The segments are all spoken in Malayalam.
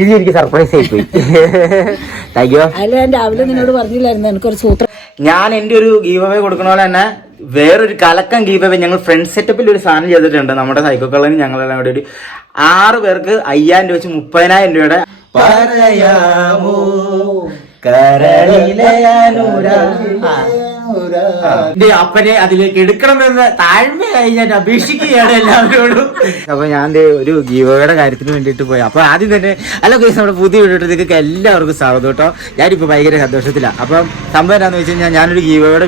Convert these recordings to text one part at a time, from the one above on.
ഇത് എനിക്ക് സർപ്രൈസ് ആയിപ്പോയി. Thank you. രാവിലെ നിന്നോട് പറഞ്ഞില്ലായിരുന്നു എനിക്കൊരു സൂത്രം. ഞാൻ എൻ്റെ ഒരു ഗീവ് അവേ കൊടുക്കണ പോലെ തന്നെ വേറൊരു കലക്കം ഗീവ് അവേ ഞങ്ങൾ ഫ്രണ്ട് സെറ്റപ്പിൽ ഒരു സാധനം ചെയ്തിട്ടുണ്ട്. നമ്മുടെ സൈക്കോ കളറിന് ഞങ്ങളെല്ലാം കൂടെ ഒരു 6 പേർക്ക് 5000 രൂപ വെച്ച് 30,000 രൂപയുടെ പറയാമോ അപ്പനെ അതിലേക്ക് എടുക്കണമെന്ന് താഴ്മയായി ഞാൻ അപേക്ഷിക്കുകയാണ് എല്ലാവരോടും. അപ്പൊ ഞാൻ ഒരു ഗീവയുടെ കാര്യത്തിന് വേണ്ടിയിട്ട് പോയി. അപ്പൊ ആദ്യം തന്നെ അല്ല കേസ് നമ്മുടെ പുതിയ വീഡിയോ നിങ്ങൾക്ക് എല്ലാവർക്കും സ്വാഗതം കേട്ടോ. ഞാനിപ്പോ ഭയങ്കര സന്തോഷത്തിലാണ്. അപ്പം സംഭവം എന്താണെന്ന് വെച്ച് കഴിഞ്ഞാൽ ഞാനൊരു ഗീവയുടെ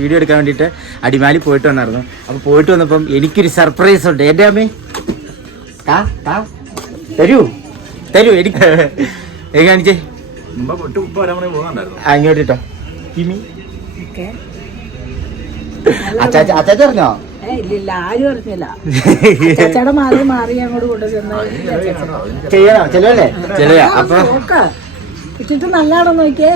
വീഡിയോ എടുക്കാൻ വേണ്ടിയിട്ട് അടിമാലി പോയിട്ട് വന്നായിരുന്നു. അപ്പൊ പോയിട്ട് വന്നപ്പം എനിക്കൊരു സർപ്രൈസ് ഉണ്ട്. എന്റെ അമ്മേ തരൂ എനിക്ക് കാണിച്ചേ അങ്ങോട്ട് കേട്ടോ. അച്ചാച്ച അറിഞ്ഞോ? ഇല്ല, ആരും അറിഞ്ഞില്ല. അച്ചാച്ചയുടെ മാറി അങ്ങോട്ട് കൊണ്ടുവന്ന് ചെയ്യണോ? ചെലവല്ലേ ചെലവാ. അപ്പൊ ഇട്ടിട്ട് നല്ലതാണോ നോക്കിയേ.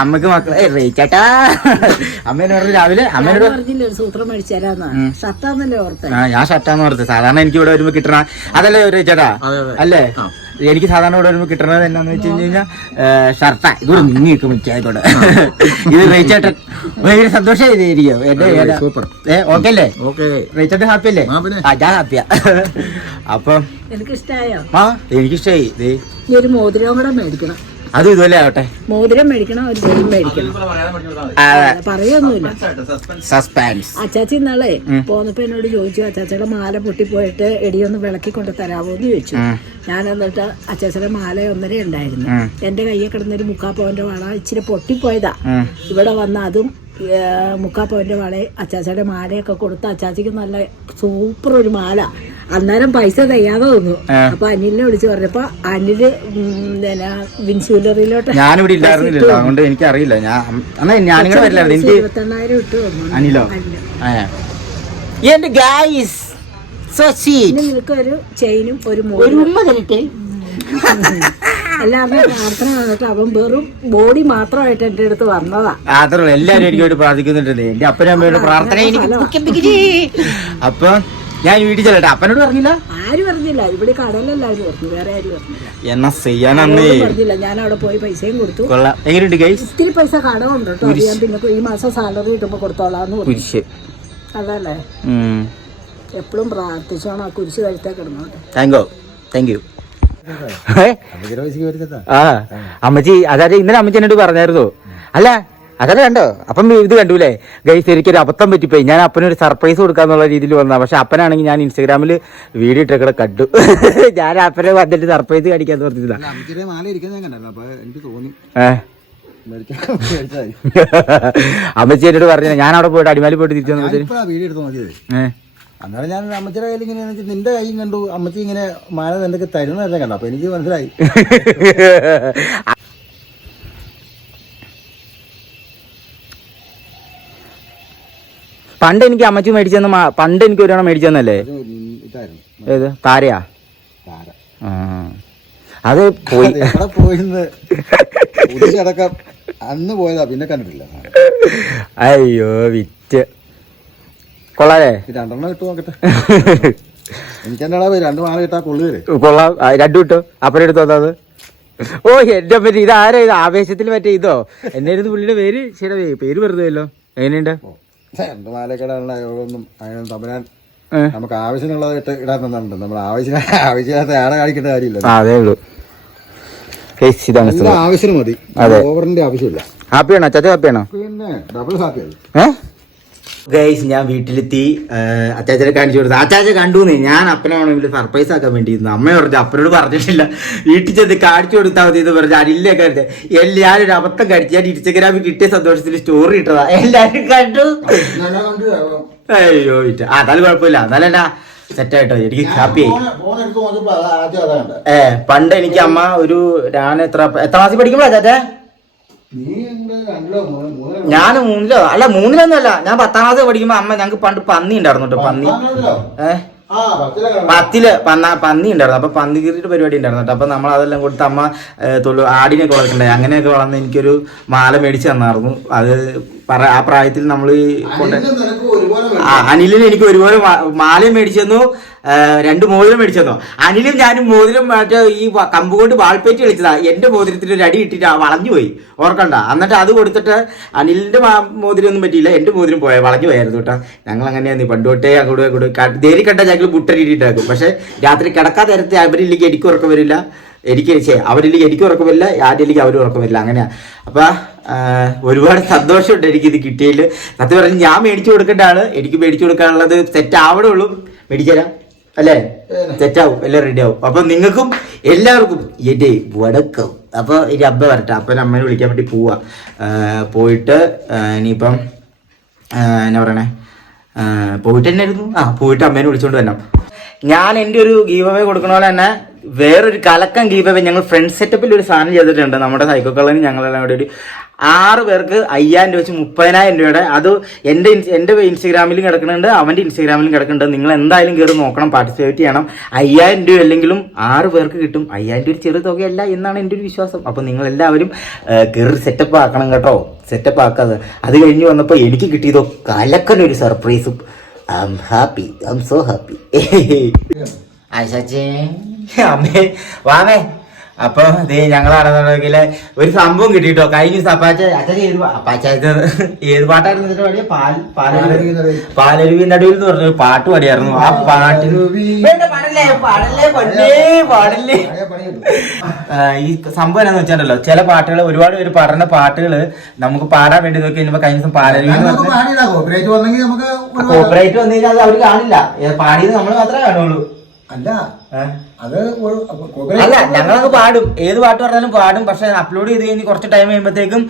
അമ്മക്ക് മക്കളെ ചേട്ടാ അമ്മേനോട് രാവിലെ അമ്മേനോട് പറഞ്ഞില്ലേ ഒരു സൂത്രം മേടിച്ചാലാന്ന്. ഷർട്ടാന്നല്ലേ ഓർത്തെ? ഞാൻ ഷർട്ടാന്ന് ഓർത്ത്. സാധാരണ എനിക്ക് ഇവിടെ വരുമ്പോ കിട്ടണ അതല്ലേ ഒരു ചേട്ടാ അല്ലേ? എനിക്ക് സാധാരണ ഇവിടെ വരുമ്പോ കിട്ടണത് എന്നാന്ന് വെച്ച് കഴിഞ്ഞാൽ ഷർട്ടാ. ഇതോടെ നീങ്ങി നിൽക്കും മിക്കായിക്കോട്ടെ. ഇത് റേച്ചേട്ടൻ ഭയങ്കര സന്തോഷമായിരിക്കും. എന്റെ ഓക്കെ അല്ലേ? റേച്ചേട്ടൻ ഹാപ്പി അല്ലേ? ഞാൻ ഹാപ്പിയാ. അപ്പം എനിക്കിഷ്ടായോ? എനിക്കിഷ്ടായി. ഒരു മോതിരം കൂടെ മേടിക്കണം. അതും ഇതുപോലെ ആവട്ടെ. മോതിരം മേടിക്കണം, ഒരു ചെയിൻ മേടിക്കണം. പറയൊന്നുമില്ല. സസ്പെൻസ്. അച്ചാച്ചി ഇന്നാളെ പോന്നപ്പോ എന്നോട് ചോദിച്ചു അച്ചാച്ചയുടെ മാല പൊട്ടിപ്പോയിട്ട് എടിയൊന്ന് വിളക്കി കൊണ്ട് തരാമോ എന്ന് ചോദിച്ചു. ഞാൻ എന്നിട്ട് അച്ചാച്ചയുടെ മാല 1.5 ഉണ്ടായിരുന്നു. എന്റെ കയ്യിൽ കിടന്നൊരു 3/4 പവന്റെ വള ഇച്ചിരി പൊട്ടിപ്പോയതാ. ഇവിടെ വന്ന അതും 3/4 പവന്റെ വള അച്ചാച്ചയുടെ മാലയൊക്കെ കൊടുത്ത് അച്ചാച്ചിക്ക് നല്ല സൂപ്പർ ഒരു മാല. അന്നേരം പൈസ തയ്യാതെ തന്നു. അപ്പൊ അനിലിനെ വിളിച്ചു പറഞ്ഞപ്പോ അനില് വിൻസ്യൂലറിയിലോട്ട് ഞാനിവിടെ ഇല്ലായിരുന്നില്ല, അതുകൊണ്ട് എനിക്ക് അറിയില്ല. ഞാനിങ്ങനെ വരില്ലായിരുന്നു. എനിക്ക് 28,000 ഇട്ട് തന്നു. അനിലോ എന്റെ ഗൈസ് നിനക്ക് ഒരു ചെയിനും ഒരു എല്ലാവരും പ്രാർത്ഥന വന്നിട്ട് അവൻ വെറും ബോഡി മാത്രമായിട്ട് എന്റെ അടുത്ത് വന്നതാ. അത്രേ എല്ലാരും എനിക്ക് വേണ്ടി പ്രാർത്ഥിക്കുന്നുണ്ട്. എന്റെ അപ്പനും അമ്മയുടെ പ്രാർത്ഥന എനിക്ക്. അപ്പൊ ഞാൻ വീട്ടിൽ ചെല്ലട്ടെ. അപ്പനോട് പറഞ്ഞില്ല? ആരും പറഞ്ഞില്ല. ഇവിടെ കടലെല്ലാവരും പറഞ്ഞു, വേറെ ആരും പറഞ്ഞില്ല. എന്നാ ചെയ്യാനേ പറഞ്ഞില്ല. ഞാൻ അവിടെ പോയി പൈസയും കൊടുത്തു. എങ്ങനെയുണ്ട് ഗൈസ്? ഇത്തിരി പൈസ കടമുണ്ട് കേട്ടോ. ഞാൻ പിന്നെ ഈ മാസം സാലറി കിട്ടുമ്പോ കൊടുത്തോളാന്ന് പറഞ്ഞു. അതല്ലേ എപ്പോഴും പ്രാർത്ഥിച്ചോണം ആ കുരിശ് കഴുത്തേ കിടന്നോട്ടെ. Thank you. അമ്മച്ചി അതായത് ഇന്നലെ അമ്മച്ചി എന്നോട് പറഞ്ഞായിരുന്നു. അല്ല അതെ കണ്ടോ? അപ്പം ഇത് കണ്ടൂലേ ഗൈസ്, എനിക്കൊരു അബദ്ധം പറ്റിപ്പോയി. ഞാൻ അപ്പനൊരു സർപ്രൈസ് കൊടുക്കാന്നുള്ള രീതിയിൽ വന്നതാണ്. പക്ഷെ അപ്പനാണെങ്കിൽ ഞാൻ ഇൻസ്റ്റാഗ്രാമിൽ വീഡിയോ ഇട്ടൊക്കെ കണ്ടു. ഞാൻ അപ്പനെ വന്നിട്ട് സർപ്രൈസ് കാണിക്കാന്ന് പറഞ്ഞില്ല. അമ്മച്ചി എന്നോട് പറഞ്ഞ ഞാൻ അവിടെ പോയിട്ട് അടിമാലി പോയിട്ട് തിരിച്ചു വന്നു. അന്നേരം ഞാൻ അമ്മച്ചിയുടെ കയ്യിൽ ഇങ്ങനെ നിന്റെ കൈ കണ്ടു, അമ്മച്ചി ഇങ്ങനെ മാല എന്തൊക്കെ തരുന്നതല്ലേ കണ്ടു. അപ്പൊ എനിക്ക് മനസ്സിലായി. പണ്ട് എനിക്ക് അമ്മച്ചി മേടിച്ചെന്ന് പണ്ട് എനിക്ക് ഒരെണ്ണം മേടിച്ചെന്നല്ലേ? ഏത് താരയാ? അത് പോയി അടക്കം അന്ന് പോയതാ, പിന്നെ കണ്ടിട്ടില്ല. അയ്യോ വിറ്റ് കൊള്ളാലേ. 2 ഇട്ട് നോക്കട്ടെ. എനിക്കെന്താ 2 മാല കിട്ടാ കൊള്ളുകയല്ലേ? കൊള്ളാം. 2 ഇട്ടോ അപ്പനെടുത്തോ അത്. ഓ എന്റെ പറ്റി ഇത് ആരാ? ഇത് ആവേശത്തിൽ മറ്റേ ഇതോ എന്നായിരുന്നു പുള്ളിയുടെ പേര്? ശരി പേര് വെറുതെയല്ലോ. എങ്ങനെയുണ്ട്? 2 മാലക്കിടാനുള്ള യോഗമൊന്നും അതിനൊന്നും തമ്പരാൻ നമുക്ക് ആവശ്യമുള്ളത് ഇടാൻ തന്നിട്ടുണ്ട്. നമ്മൾ ആവശ്യമില്ലാത്ത ആടെ കാണിക്കേണ്ട കാര്യമില്ല. അതേ ഉള്ളൂ. ആവശ്യം മതി, ഓവറിന്റെ ആവശ്യമില്ല. ഹാപ്പിയാണോ അച്ചാച്ച? ഹാപ്പിയാണോ? പിന്നെ ഡബിൾ ഹാപ്പിയായി. ഗൈസ് ഞാൻ വീട്ടിലെത്തി. അച്ചാച്ചനെ കാണിച്ചു കൊടുത്തു. അച്ചാച്ച കണ്ടുന്നേ. ഞാൻ അപ്പനാണെങ്കിൽ സർപ്രൈസ് ആക്കാൻ വേണ്ടിയിരുന്നു. അമ്മ പറഞ്ഞു അപ്പനോട് പറഞ്ഞിട്ടില്ല. വീട്ടിൽ ചെന്ന് കാണിച്ചു കൊടുത്താൽ മതി എന്ന് പറഞ്ഞു. അനിലൊക്കെ ഞാനൊരു അബദ്ധം കഴിച്ചു. ഞാൻ ഇൻസ്റ്റഗ്രാമിൽ കിട്ടിയ സന്തോഷത്തിൽ സ്റ്റോറി ഇട്ടതാ. എല്ലാരും കണ്ടു. അയ്യോ വിറ്റ അതാലും കുഴപ്പമില്ല. എന്നാലല്ല സെറ്റായിട്ടോ. എനിക്ക് ഹാപ്പിയായി. പണ്ട് എനിക്ക് അമ്മ ഒരു ഞാൻ എത്ര ക്ലാസ്സിൽ പഠിക്കുമ്പോഴാ ചാച്ചാ? ഞാൻ 3-ലോ അല്ല 3-ലൊന്നും അല്ല, ഞാൻ 10ാം ക്ലാസ് പഠിക്കുമ്പോ അമ്മ ഞങ്ങക്ക് പണ്ട് പന്നി ഉണ്ടായിരുന്നു കേട്ടോ. പന്നി 10-ല് പന്നി ഉണ്ടായിരുന്നു. അപ്പൊ പന്നി കീറിയിട്ട് പരിപാടി ഉണ്ടായിരുന്നു കേട്ടോ. അപ്പൊ നമ്മൾ അതെല്ലാം കൊടുത്ത് അമ്മ ആടിനെയൊക്കെ വളർത്തണ്ടായി. അങ്ങനെയൊക്കെ വളർന്ന് എനിക്കൊരു മാല മേടിച്ച് തന്നായിരുന്നു. അത് ആ പ്രായത്തിൽ നമ്മൾ നിനക്ക് ഒരുപോലെ അനിലിന് എനിക്ക് ഒരുപോലെ മാലയും മേടിച്ചു തന്നു, 2 മോതിരം മേടിച്ചു തന്നു. അനിലും ഞാനും മോതിരം മറ്റേ ഈ കമ്പ് കൊണ്ട് വാൾപ്പേറ്റ് കളിച്ചതാ. എന്റെ മോതിരത്തിൽ ഒരു അടി ഇട്ടിട്ട് വളഞ്ഞു പോയി, ഓർക്കണ്ട. എന്നിട്ട് അത് കൊടുത്തിട്ട് അനിലിന്റെ മോതിരം ഒന്നും പറ്റിയില്ല, എന്റെ മോതിരം വളഞ്ഞു പോയായിരുന്നു കേട്ടോ. ഞങ്ങൾ അങ്ങനെയാന്ന് പണ്ട് തൊട്ടേ അങ്ങോട്ട് ദേരി കണ്ട ഞങ്ങൾ മുട്ടരിട്ടാക്കും. പക്ഷെ രാത്രി കിടക്കാൻ നേരത്തെ അവരിലേക്ക് എനിക്ക് ഉറക്കം വരില്ല, അവരിലേക്ക് എനിക്ക് ഉറക്കം വരില്ല, ആരിലേക്ക് അവരും ഉറക്കം വരില്ല. അങ്ങനെയാ. അപ്പൊ ഒരുപാട് സന്തോഷമുണ്ട് എനിക്കിത് കിട്ടിയതിൽ. സത്യം പറഞ്ഞാൽ ഞാൻ മേടിച്ചു കൊടുക്കേണ്ടതാണ്, എനിക്ക് മേടിച്ചു കൊടുക്കാനുള്ളത് സെറ്റ് ആവണേ ഉള്ളൂ. മേടിച്ചരാം അല്ലേ, സെറ്റാവും, എല്ലാം റെഡി ആവും. അപ്പൊ നിങ്ങൾക്കും എല്ലാവർക്കും എന്റെ വടക്കം. അപ്പൊ ഇനി അബ്ബ വരട്ടെ, അപ്പൻ അമ്മേനെ വിളിക്കാൻ വേണ്ടി പോയിട്ട് ഇനിയിപ്പം എന്നാ പറയണേ, പോയിട്ട് തന്നെയായിരുന്നു. പോയിട്ട് അമ്മേനെ വിളിച്ചോണ്ട് വരണം. ഞാൻ എൻ്റെ ഒരു ഗീവ് അവേ കൊടുക്കണ പോലെ തന്നെ വേറൊരു കലക്കം ഗീവ് അവേ ഞങ്ങൾ ഫ്രണ്ട് സെറ്റപ്പിൽ ഒരു സാധനം ചെയ്തിട്ടുണ്ട്. നമ്മുടെ സൈക്കോ കളറിന് ഞങ്ങളെല്ലാം കൂടി ഒരു 6 പേർക്ക് 5000 രൂപ വെച്ച് 30,000 രൂപയുടെ. അത് എൻ്റെ ഇൻസ്റ്റാഗ്രാമിലും കിടക്കുന്നുണ്ട്, അവൻ്റെ ഇൻസ്റ്റാഗ്രാമിലും കിടക്കുന്നുണ്ട്. നിങ്ങൾ എന്തായാലും കയറി നോക്കണം, പാർട്ടിസിപ്പേറ്റ് ചെയ്യണം. 5000 രൂപ അല്ലെങ്കിലും 6 പേർക്ക് കിട്ടും. 5000 രൂപ ഒരു ചെറു തുകയല്ല എന്നാണ് എൻ്റെ ഒരു വിശ്വാസം. അപ്പോൾ നിങ്ങളെല്ലാവരും കയറി സെറ്റപ്പ് ആക്കണം കേട്ടോ, സെറ്റപ്പ് ആക്കാതെ. അത് കഴിഞ്ഞ് വന്നപ്പോൾ എനിക്ക് കിട്ടിയതോ കലക്കനൊരു സർപ്രൈസും. I'm happy, I'm so happy. ആശാച്ചേ അമ്മേ വാമേ. അപ്പൊ ഞങ്ങളാണെന്നുണ്ടെങ്കിൽ ഒരു സംഭവം കിട്ടിട്ടോ കഴിഞ്ഞ ദിവസം. ഏത് പാട്ടായിരുന്നു പാടിയ? പാലരുവി നടുവിൽ എന്ന് പറഞ്ഞ പാട്ട് പാടിയായിരുന്നു. ആ പാട്ടിന് പാടല്ലേ. ഈ സംഭവം എന്നാന്ന് വെച്ചാലോ, ചില പാട്ടുകൾ ഒരുപാട് പേര് പാടുന്ന പാട്ടുകൾ നമുക്ക് പാടാൻ വേണ്ടി നോക്കി കഴിഞ്ഞപ്പോ കഴിഞ്ഞ ദിവസം പാലരുവി കോപ്പറേറ്റ് വന്നു കഴിഞ്ഞാൽ അത് അവർ കാണില്ല, പാടിയത് നമ്മൾ മാത്രമേ കാണുള്ളൂ. അല്ല അത് അല്ല, ഞങ്ങളൊക്കെ പാടും, ഏത് പാട്ട് പറഞ്ഞാലും പാടും. പക്ഷെ അപ്ലോഡ് ചെയ്ത് കഴിഞ്ഞ് കുറച്ച് ടൈം കഴിയുമ്പോഴത്തേക്കും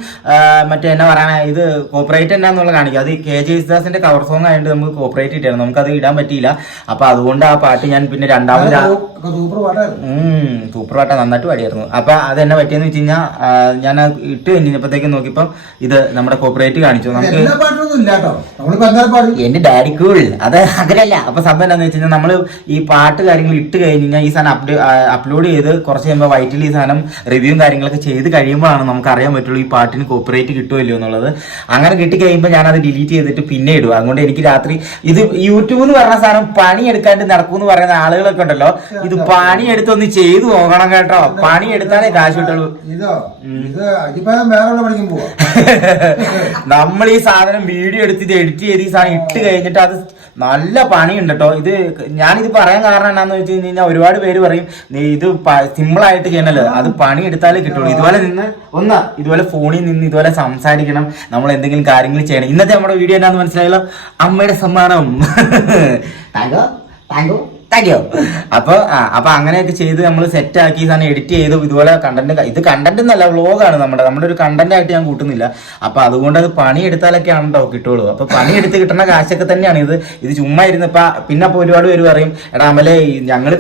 മറ്റേ എന്നാ പറയാ, ഇത് കോപ്പറേറ്റ് എന്നാന്നുള്ള കാണിക്കും. അത് KJ യേശുദാസിന്റെ കവർ സോങ് ആയതുകൊണ്ട് നമുക്ക് കോപ്പറേറ്റ് കിട്ടിയാണ്, നമുക്കത് ഇടാൻ പറ്റിയില്ല. അപ്പൊ അതുകൊണ്ട് ആ പാട്ട് ഞാൻ പിന്നെ രണ്ടാമത് സൂപ്പർ പാട്ടാ, നന്നായിട്ട് പാടിയായിരുന്നു. അപ്പൊ അത് എന്നെ പറ്റിയെന്ന് വെച്ച് കഴിഞ്ഞാൽ ഞാൻ ഇട്ട് കഴിഞ്ഞപ്പോഴത്തേക്കും നോക്കിയപ്പോ ഇത് നമ്മുടെ കോപ്പറേറ്റ് കാണിച്ചു. നമുക്ക് എന്റെ ഡാഡി കൂൾ അത് അങ്ങനെയല്ല. അപ്പൊ സംഭവം എന്താന്ന് വെച്ച് കഴിഞ്ഞാൽ നമ്മള് ഈ പാട്ട് കാര്യങ്ങൾ ഇട്ട് കഴിഞ്ഞാൽ ഈ സാധനം അപ്ലോഡ് ചെയ്ത് കുറച്ച് കഴിയുമ്പോൾ വൈറ്റിൽ ഈ സാധനം റിവ്യൂവും കാര്യങ്ങളൊക്കെ ചെയ്ത് കഴിയുമ്പോഴാണ് നമുക്ക് അറിയാൻ പറ്റുള്ളൂ ഈ പാട്ടിന് കോപ്പറേറ്റ് കിട്ടുമല്ലോ എന്നുള്ളത്. അങ്ങനെ കിട്ടിക്കഴിയുമ്പോൾ ഞാനത് ഡിലീറ്റ് ചെയ്തിട്ട് പിന്നെ ഇടും. അതുകൊണ്ട് എനിക്ക് രാത്രി ഇത് യൂട്യൂബ് എന്ന് പറഞ്ഞ സാധനം പണിയെടുക്കാണ്ട് നടക്കൂന്ന് പറയുന്ന ആളുകളൊക്കെ ഉണ്ടല്ലോ, ഇത് പണിയെടുത്തൊന്ന് ചെയ്തു നോക്കണം കേട്ടോ. പണിയെടുത്താലേ കാശ് കിട്ടുള്ളൂ. നമ്മൾ ഈ സാധനം വീഡിയോ എടുത്ത് ഇത് എഡിറ്റ് ചെയ്ത് ഈ സാധനം ഇട്ട് കഴിഞ്ഞിട്ട് അത് നല്ല പണിയുണ്ട് കേട്ടോ. ഇത് ഞാനിത് പറയാൻ കാരണം എന്താണെന്ന് വെച്ച് കഴിഞ്ഞാൽ ഒരുപാട് പേര് പറയും ഇത് സിമ്പിൾ ആയിട്ട് ചെയ്യണല്ലോ, അത് പണി എടുത്താലേ കിട്ടുള്ളൂ. ഇതുപോലെ ഇതുപോലെ ഫോണിൽ നിന്ന് ഇതുപോലെ സംസാരിക്കണം, നമ്മൾ എന്തെങ്കിലും കാര്യങ്ങൾ ചെയ്യണം. ഇന്നത്തെ നമ്മുടെ വീഡിയോ എന്താണെന്ന് മനസ്സിലായല്ലോ, അമ്മയുടെ സമ്മാനം. Thank you. അപ്പൊ അങ്ങനെയൊക്കെ ചെയ്ത് നമ്മൾ സെറ്റ് ആക്കി സാധനം എഡിറ്റ് ചെയ്ത് ഇതുപോലെ ഇത് കണ്ടന്റ് എന്നല്ല, വ്ളോഗാണ് നമ്മുടെ ഒരു കണ്ടന്റ് ആയിട്ട് ഞാൻ കൂട്ടുന്നില്ല. അപ്പൊ അതുകൊണ്ട് അത് പണി എടുത്താലൊക്കെ ആണോ കിട്ടുള്ളൂ. അപ്പൊ പണി എടുത്ത് കിട്ടുന്ന കാശൊക്കെ തന്നെയാണ് ഇത് ചുമ്മാ ഇരുന്നപ്പോ. പിന്നെ അപ്പൊ ഒരുപാട് പേര് പറയും, എടാ അമലെ നിങ്ങൾ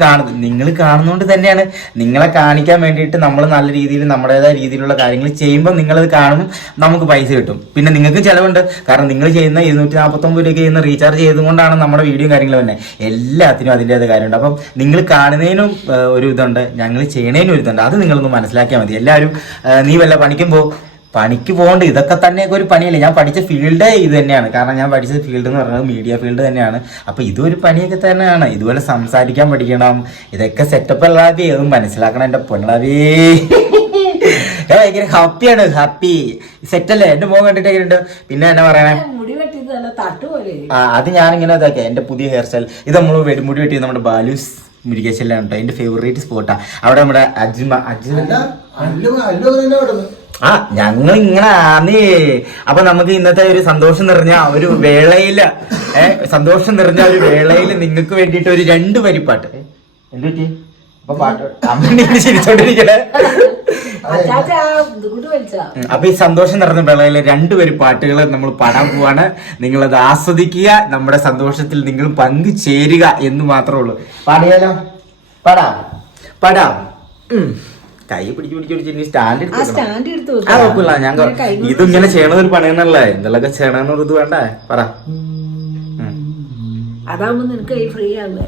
കാണുന്നോണ്ട് തന്നെയാണ്, നിങ്ങളെ കാണിക്കാൻ വേണ്ടിയിട്ട് നമ്മൾ നല്ല രീതിയിൽ നമ്മുടേതായ രീതിയിലുള്ള കാര്യങ്ങൾ ചെയ്യുമ്പോൾ നിങ്ങളത് കാണുമ്പോൾ നമുക്ക് പൈസ കിട്ടും. പിന്നെ നിങ്ങൾക്ക് ചിലവുണ്ട്, കാരണം നിങ്ങൾ ചെയ്യുന്ന 249 രൂപയ്ക്ക് ചെയ്യുന്ന റീചാർജ് ചെയ്തുകൊണ്ടാണ് നമ്മുടെ വീഡിയോ കാര്യങ്ങൾ തന്നെ. എല്ലാത്തിനും അതിൻ്റെത് കാര്യമുണ്ട്. അപ്പം നിങ്ങൾ കാണുന്നതിനും ഒരു ഇതുണ്ട്, ഞങ്ങൾ ചെയ്യണതിനും ഒരു ഇതുണ്ട്. അത് നിങ്ങളൊന്ന് മനസ്സിലാക്കിയാൽ മതി. എല്ലാവരും നീ വല്ല പണിക്ക് പോകണ്ട, ഇതൊക്കെ തന്നെയൊക്കെ ഒരു പണിയല്ലേ. ഞാൻ പഠിച്ച ഫീൽഡ് ഇത് തന്നെയാണ്, കാരണം ഞാൻ പഠിച്ച ഫീൽഡ് എന്ന് പറയുന്നത് മീഡിയ ഫീൽഡ് തന്നെയാണ്. അപ്പൊ ഇതൊരു പണിയൊക്കെ തന്നെയാണ്. ഇതുപോലെ സംസാരിക്കാൻ പഠിക്കണം, ഇതൊക്കെ സെറ്റപ്പ് അല്ലാതെ അതും മനസ്സിലാക്കണം. എന്റെ പൊണ്ണാവേ ഭയങ്കര ഹാപ്പിയാണ്, ഹാപ്പി സെറ്റല്ലേ. എന്റെ മുഖം കണ്ടിട്ടൊക്കെ. പിന്നെ എന്നാ പറയണേ, അത് ഞാനിങ്ങനെ ഇതൊക്കെ എന്റെ പുതിയ ഹെയർ സ്റ്റൈൽ. ഇത് നമ്മൾ വെടിമുടി വെട്ടി നമ്മുടെ ബാലൂസ് മുരികേശല്ലാണ് കേട്ടോ, എന്റെ ഫേവറേറ്റ് സ്പോട്ടാ. അവിടെ നമ്മുടെ ഞങ്ങൾ ഇങ്ങനെ ആന്നേ. അപ്പൊ നമുക്ക് ഇന്നത്തെ ഒരു സന്തോഷം നിറഞ്ഞ ഒരു വേളയില് നിങ്ങൾക്ക് വേണ്ടിയിട്ട് ഒരു 2 വരിപ്പാട്ട്. എന്ത് പറ്റി? അപ്പൊ പാട്ട് അമ്മ ചിരിച്ചോണ്ടിരിക്കണേ. അപ്പൊ ഈ സന്തോഷം നിറഞ്ഞ വേളയിലെ 2 വരി പാട്ടുകൾ നമ്മൾ പാടാൻ പോവാണ്. നിങ്ങളത് ആസ്വദിക്കുക, നമ്മുടെ സന്തോഷത്തിൽ നിങ്ങൾ പങ്കുചേരുക എന്ന് മാത്രമേ ഉള്ളൂ. പാടിയാലോ? പാടാം. കൈ പിടിച്ച് സ്റ്റാൻഡ് എടുത്തു. കുഴപ്പമില്ല. ഞാൻ ഇതിങ്ങനെ ചെയ്യണത് ഒരു പണിയെന്നല്ലേ, എന്തെങ്കിലുമൊക്കെ ചെയ്യണമെന്നൊരു ഇത് വേണ്ടേ? പറ. അതാവുമ്പോ നിനക്ക് ഫ്രീ ആകും.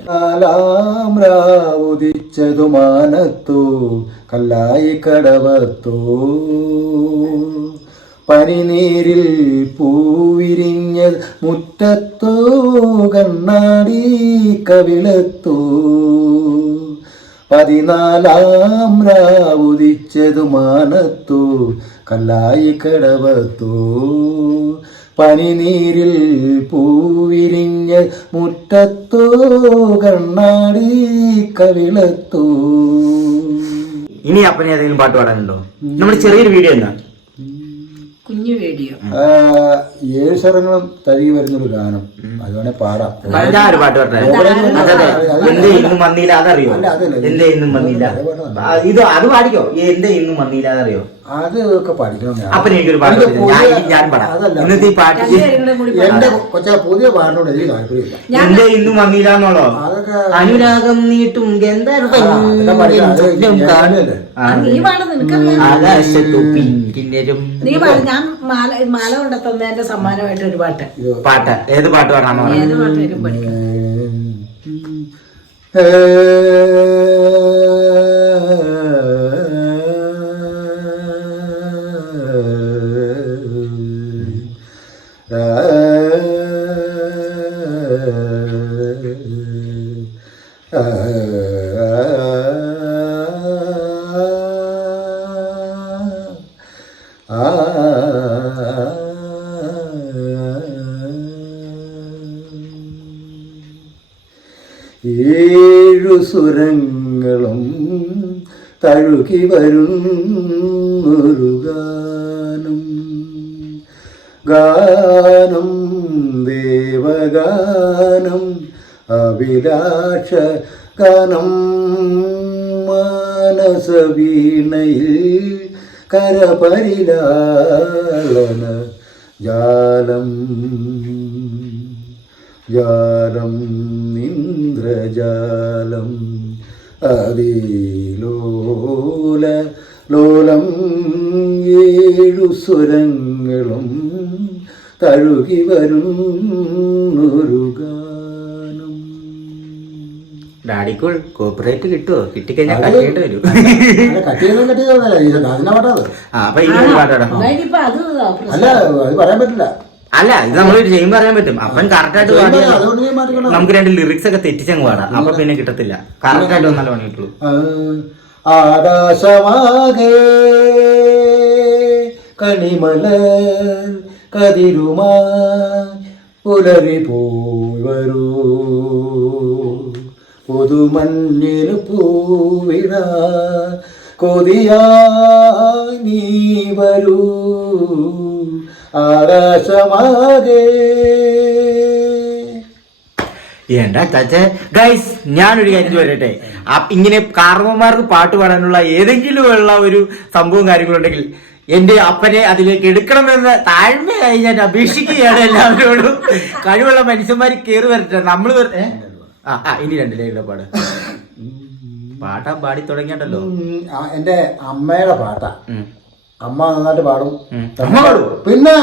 ഉദിച്ചതു മാനത്തോ കല്ലായി കടവത്തോ പനിനീരിൽ പൂവിരിഞ്ഞത് മുറ്റത്തോ കണ്ണാടി കവിളത്തോ 14 രാവുദിച്ചതു മാനത്തോ കല്ലായി കടവത്തോ പനിനീരിൽ പൂവിരിഞ്ഞ മുറ്റത്തോ കണ്ണാടി കവിളത്തോ. ഇനി അപ്പനെ ഏതെങ്കിലും പാട്ട് പാടാനുണ്ടോ? നമ്മുടെ ചെറിയൊരു വീഡിയോ എന്നാ കുഞ്ഞു വീഡിയോ 7 സ്വരങ്ങളും തഴുകി വരുന്നൊരു ഗാനം, അത് വേണേ പാടാം. ഒരു പാട്ട് പാട്ടെ. എന്റെ ഇന്നും വന്നില്ല അതറിയോ? എന്റെ ഇന്നും വന്നില്ല ഇത് അത് പാടിക്കോ. എന്റെ ഇന്നും വന്നില്ല അതറിയോ? അതൊക്കെ പഠിക്കണം. അപ്പൊ എനിക്കൊരു പാട്ട് ഞാൻ പാടാം. ഇന്നത്തെ ഈ പാട്ട് എന്റെ കൊച്ചാ പുതിയ പാട്ടിനോട് എനിക്ക് താല്പര്യമില്ല. എന്റെ ഇന്നും വന്നില്ല എന്നുള്ളോ? അനുരാഗം നീട്ടും ഞാൻ മാല കൊണ്ടെത്തുന്നതിന്റെ സമ്മാനമായിട്ട് ഒരു പാട്ട്. പാട്ട് ഏത് പാട്ട് പാടാണോ? ഏത് പാട്ടായാലും പഠിക്കാം. ഏഴു സുരങ്ങളും തഴുകി വരുന്നൊരു ഗാനം, ഗാനം ദേവഗാനം അഭിലാഷ ഗാനം മാനസവീണയിൽ കരപരിലാളന ജാലം ജാലം ഇന്ദ്രജാലം അതിലോല ലോലം 7 സ്വരങ്ങളും തഴുകി വരുന്നൊരു ഗാനം. ഡാഡിക്കോൾ കോപ്പറേറ്റ് കിട്ടുമോ? കിട്ടിക്കഴിഞ്ഞാൽ കട്ടിയിട്ട് വരും. അപ്പൊ ഇങ്ങനെ പാട്ടാടാ. അല്ല അത് പറയാൻ പറ്റില്ല. അല്ല ഇത് നമ്മൾ ചെയ്യുമ്പോൾ അറിയാൻ പറ്റും. അപ്പൻ കറക്റ്റായിട്ട് പാടിയാൽ നമുക്ക് 2 ലിറിക്സ് ഒക്കെ തെറ്റിച്ചങ്ങ് പാടാം. അപ്പൊ പിന്നെ കിട്ടത്തില്ല. കറക്റ്റായിട്ട് വന്നാലേ പണിയിട്ടുള്ളൂ. ആകാശമാകെ കണിമലർ കതിരുമായി പുലരി പോയി വരൂ, പുതുമഞ്ഞിന് പൂവിട കൊതിയായി നീ വരൂ ആകാശമാകെ. എന്താ ചാച്ചേ ഗൈസ്, ഞാനൊരു കാര്യം പറയട്ടെ. ഇങ്ങനെ കാർമ്മമാർക്ക് പാട്ട് പാടാനുള്ള ഏതെങ്കിലും ഉള്ള ഒരു സംഭവം കാര്യങ്ങളുണ്ടെങ്കിൽ എന്റെ അപ്പനെ അതിലേക്ക് എടുക്കണമെന്ന് താഴ്മയായി ഞാൻ അപേക്ഷിക്കുകയാണ് എല്ലാവരോടും. കഴിവുള്ള മനുഷ്യന്മാർ കയറി വരട്ടെ. നമ്മള് ഇനി 2 ലൈനിലെ പാട് പാട്ടാ പാടി തുടങ്ങിയല്ലോ. എന്റെ അമ്മയുടെ പാട്ടാ. അമ്മ നന്നായിട്ട് പാടും, പിന്നെ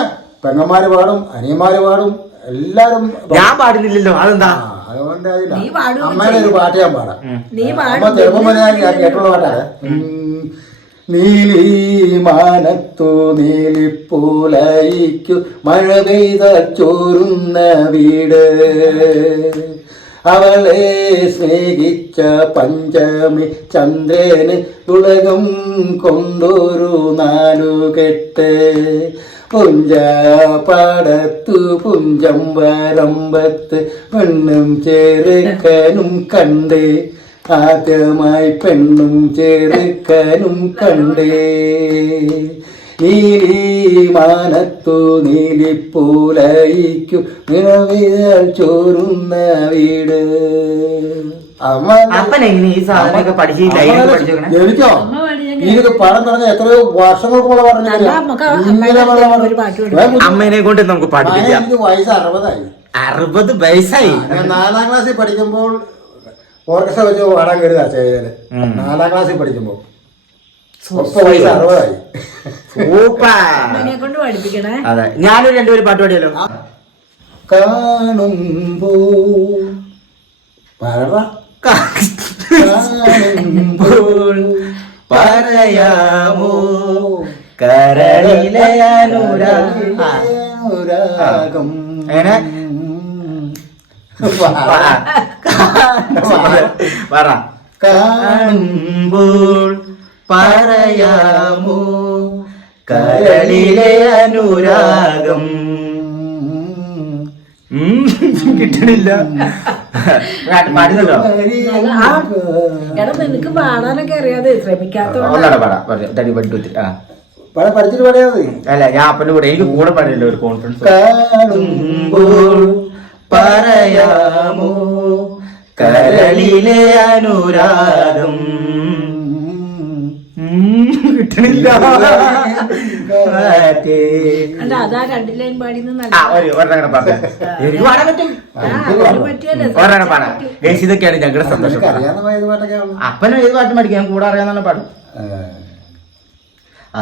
പെങ്ങന്മാര് പാടും, അനിയന്മാര് പാടും, എല്ലാരും. ഞാൻ പാടുന്നില്ലല്ലോ, അതെന്താ? അതുകൊണ്ട് അമ്മയുടെ ഒരു പാട്ട് ഞാൻ പാടാം. അമ്മ ചെറുപ്പം ഞാൻ കേട്ടുള്ള പാട്ടാണ്. നീലി മാനത്തു നീലിപ്പൂലയിക്കു മഴ പെയ്ത ചോരുന്ന വീട്, അവളെ സ്നേഹിച്ച പഞ്ചമി ചന്ദ്രന് ഉലകം കൊണ്ടൊരു 4 കെട്ട്, പുഞ്ചപാടത്തു പുഞ്ചം വരമ്പത്ത് പെണ്ണും ചെറുക്കനും കണ്ടേ, ആദ്യമായി പെണ്ണും ചെറുക്കനും കണ്ടേ, നീലി മാനത്തു നീലിപ്പൂലയിക്കു നിറവിതൾ ചോരുന്ന വീട്. എനിക്കോ ഇതൊക്കെ പാടം തുടങ്ങി എത്രയോ വർഷങ്ങൾക്ക് മുമ്പ് പറഞ്ഞു. അമ്മേനെ കൊണ്ട് നമുക്ക് പഠിപ്പിക്കാം. എനിക്ക് വയസ്സ് 60 വയസ്സായി. ഞാൻ 4ാം ക്ലാസ്സിൽ പഠിക്കുമ്പോൾ ഓർക്കസ്ട്ര വെച്ച് പാടാൻ കരുതാ ചെയ്തത്. 4ാം ക്ലാസ്സിൽ പഠിക്കുമ്പോൾ വയസ്സ് 60. കൊണ്ട് പഠിപ്പിക്കണേ. അതെ, ഞാനൊരു 2 പേര് പാട്ട് പാടിയല്ലോ. കാണുമ്പോ കാണുമ്പോൾ പറയാമോ കരളിലെ അനുരാഗം. എങ്ങനെ പറ. കാണുമ്പോൾ പറയാമോ കരളിലെ അനുരാഗം. കിട്ടണില്ല. പാടുന്നല്ലോ. എടാ നിനക്ക് പാടാനൊക്കെ അറിയാതെ ശ്രമിക്കാത്തോണ്ട് പഠിച്ചിട്ട് പറയാതെ. അല്ല ഞാൻ അപ്പൻ്റെ കൂടെ എനിക്ക് കൂടെ പാടില്ല ഒരു കോൺഫിഡൻസ്. കാണുമ്പോൾ പറയാമോ കരളിലെ അനുരാഗം. കിട്ടണില്ല. അതാ 2 ലൈൻ പാടി ഒരെണ്ണം പാടാം. എനിക്ക് പാടാൻ പറ്റും. ഒരെണ്ണം പാടാം. ഗൈസ് ഇതൊക്കെയാണ് ഞങ്ങളുടെ സന്തോഷം. അപ്പനും ഏത് പാട്ടും പഠിക്കാം. ഞാൻ കൂടെ അറിയാവുന്ന പാടും.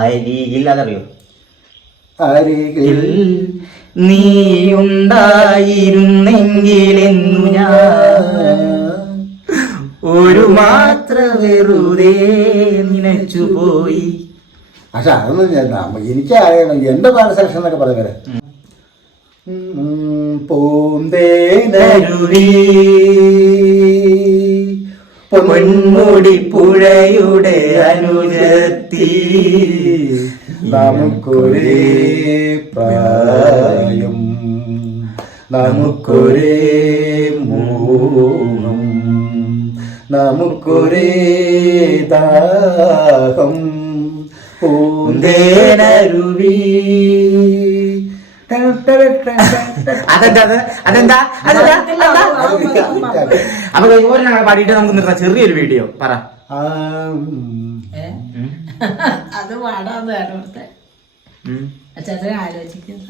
അരികിൽ അതറിയോ? അരികിൽ നീയുണ്ടായിരുന്നെങ്കിലെന്നു ഞാൻ ഒരു മാത്ര വെറുതെ നിനച്ചുപോയി. പക്ഷെ അതൊന്നും എനിക്ക് അറിയണം. എന്റെ പാട സെലക്ഷൻ എന്നൊക്കെ പറയുന്നത് പൂന്തേനരുവി പൊന്മുടി പുഴയുടെ അനുജത്തി നമുക്കൊരേ പ്രായം നമുക്കൊരേ മോഹം നമുക്കൊരേ ദാഹം പൂന്തേനരുവി. അതെന്താ അപ്പൊ ഞങ്ങൾ പാടിയിട്ട് നമുക്ക് നിർത്താം. ചെറിയൊരു വീഡിയോ പറ. അത് പാടാന്ന് ആലോചിക്കുന്ന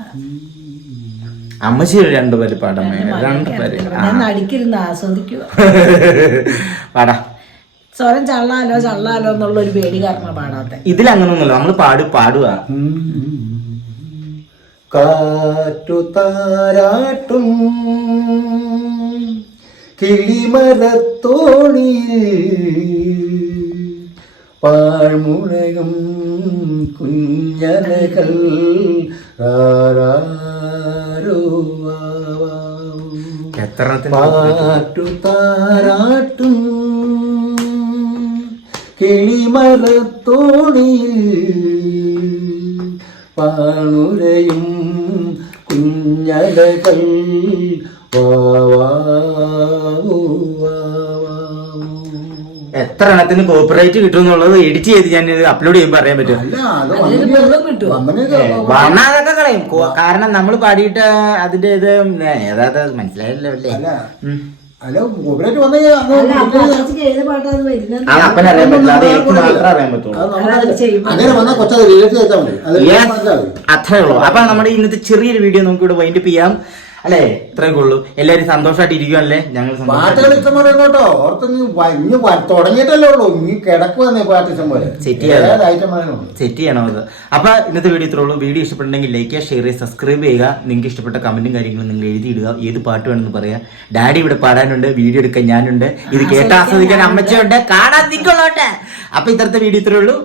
അമ്മച്ചി 2 പേര് പാടാൻ. 2 പേര് നടിക്കിരുന്ന് ആസ്വദിക്കുക. പാടാ. സ്വരം ചള്ളാലോ എന്നുള്ള ഒരു പേടി കാരണം പാടാത്ത. ഇതിലങ്ങനൊന്നുമല്ലോ. നമ്മള് പാടുക. കാറ്റു താരാട്ടും കിളിമരത്തോണിയിൽ പാഴ്മുഴയും കുഞ്ഞനകൾ കാറ്റു താരാട്ടും കിളിമരത്തോണിയിൽ പാണുരയും കുഞ്ഞലകൾ എത്ര എണ്ണത്തിന് കോപ്പിറൈറ്റ് കിട്ടും എന്നുള്ളത് എഡിറ്റ് ചെയ്ത് ഞാൻ അപ്ലോഡ് ചെയ്യുമ്പോൾ അറിയാൻ പറ്റും. വണ്ണാതൊക്കെ കളയും. കാരണം നമ്മൾ പാടിയിട്ട് അതിന്റെ ഇത് ഏതാ മനസ്സിലായില്ലോ അല്ലേ? അപ്പനറിയാൻ പറ്റില്ല. അത് എനിക്ക് മാത്രമേ അറിയാൻ പറ്റുള്ളൂ. അത്രേ ഉള്ളൂ. അപ്പൊ നമ്മുടെ ഇന്നത്തെ ചെറിയൊരു വീഡിയോ നമുക്ക് ഇവിടെ വൈൻഡപ്പ് ചെയ്യാം അല്ലേ? ഇത്രയൊക്കെ ഉള്ളൂ. എല്ലാവരും സന്തോഷമായിട്ട് ഇരിക്കുവല്ലേ? ഞങ്ങൾ പാട്ടുകൾ ഇഷ്ടം പോലെ കേട്ടോ. ഓർത്ത് തുടങ്ങിയിട്ടല്ലേ ഉള്ളൂ. ഇനി കിടക്കുവന്നേ പാട്ട് ഇഷ്ടം പോലെ സെറ്റ് ചെയ്യണം അത്. അപ്പൊ ഇന്നത്തെ വീഡിയോ ഇത്രേ ഉള്ളൂ. വീഡിയോ ഇഷ്ടപ്പെട്ടുണ്ടെങ്കിൽ ലൈക്ക് ചെയ്യുക, ഷെയർ ചെയ്യുക, സബ്സ്ക്രൈബ് ചെയ്യുക. നിങ്ങൾക്ക് ഇഷ്ടപ്പെട്ട കമന്റും കാര്യങ്ങളും നിങ്ങൾ എഴുതിയിടുക. ഏത് പാട്ട് വേണമെന്ന് പറയാം. ഡാഡി ഇവിടെ പാടാനുണ്ട്, വീഡിയോ എടുക്കാൻ ഞാനുണ്ട്, ഇത് കേട്ട് ആസ്വദിക്കാൻ അമ്മച്ചുണ്ട്, കാണാൻ നിങ്ങളോട്ട്. അപ്പൊ ഇത്രത്തെ വീഡിയോ ഇത്രേ ഉള്ളൂ.